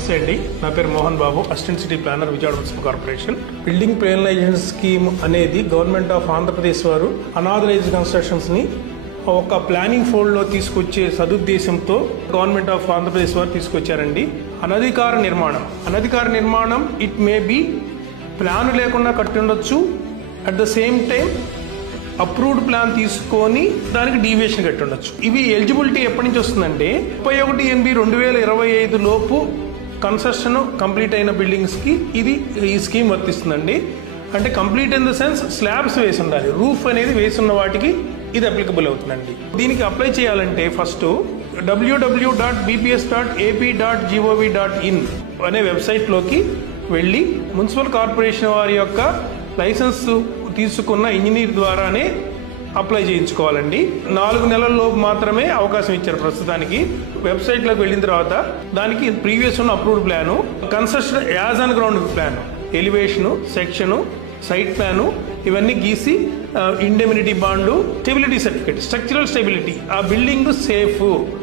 నమస్తే అండి, నా పేరు Mohan Babu, assistant city planner, Vijayawada municipal corporation. Building penalisation scheme అనేది గవర్నమెంట్ ఆఫ్ ఆంధ్రప్రదేశ్ వారు అనాథరైజ్డ్ కన్స్ట్రక్షన్స్ ని ఒక ప్లానింగ్ ఫోల్డ్ లో తీసుకొచ్చే సదుద్దేశంతో గవర్నమెంట్ ఆఫ్ ఆంధ్రప్రదేశ్ వారు తీసుకొచ్చారండి. అనధికార నిర్మాణం ఇట్ మే బి ప్లాన్ లేకుండా కట్టి ఉండొచ్చు, at the same time approved plan తీసుకొని దానికి డీవియేషన్ కట్టి ఉండొచ్చు. ఇవి ఎలిజిబిలిటీ ఎప్పటి నుంచి వస్తుందంటే 31/8/2025 లోపు కన్స్ట్రక్షన్ కంప్లీట్ అయిన బిల్డింగ్స్ కి ఈ స్కీమ్ వర్తిస్తుందండి. అంటే complete in the sense slabs వేసి ఉండాలి, రూఫ్ అనేది వేసి ఉన్న వాటికి ఇది అప్లికబుల్ అవుతుందండి. దీనికి అప్లై చేయాలంటే ఫస్ట్ www.bps.ap.gov.in అనే వెబ్సైట్లోకి వెళ్ళి మున్సిపల్ కార్పొరేషన్ వారి యొక్క లైసెన్స్ తీసుకున్న ఇంజనీర్ ద్వారానే అప్లై చేయించుకోవాలండి. 4 నెలల లోపు మాత్రమే అవకాశం ఇచ్చారు ప్రస్తుతానికి. వెబ్సైట్లోకి వెళ్ళిన తర్వాత దానికి ప్రీవియస్ ఉన్న approved plan, construction as on ground plan, elevation, section, site plan ఇవన్నీ గీసి indemnity bond, stability certificate, structural stability, ఆ బిల్డింగ్ సేఫ్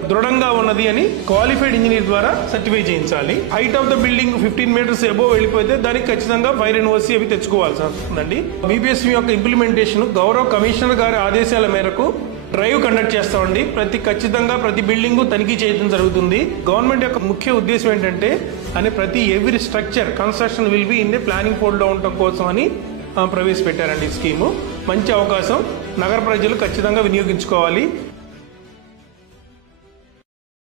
దృఢంగా ఉన్నది అని క్వాలిఫైడ్ ఇంజనీర్ ద్వారా సర్టిఫై చేయించాలి. Height of the building 15 metres above వెళ్ళిపోతే దానికి ఖచ్చితంగా ఫైర్ అండ్ ఓసీ అవి తెచ్చుకోవాల్సి వస్తుందండి. బీపీఎస్సీ యొక్క ఇంప్లిమెంటేషన్ గౌరవ కమిషనర్ గారి ఆదేశాల మేరకు డ్రైవ్ కండక్ట్ చేస్తామండి. ఖచ్చితంగా ప్రతి బిల్డింగ్ తనిఖీ చేయడం జరుగుతుంది. గవర్నమెంట్ యొక్క ముఖ్య ఉద్దేశం ఏంటంటే every structure construction will be in the planning fold లో ఉండటం కోసం అని ప్రవేశపెట్టారండి. స్కీము మంచి అవకాశం, నగర ప్రజలు ఖచ్చితంగా వినియోగించుకోవాలి.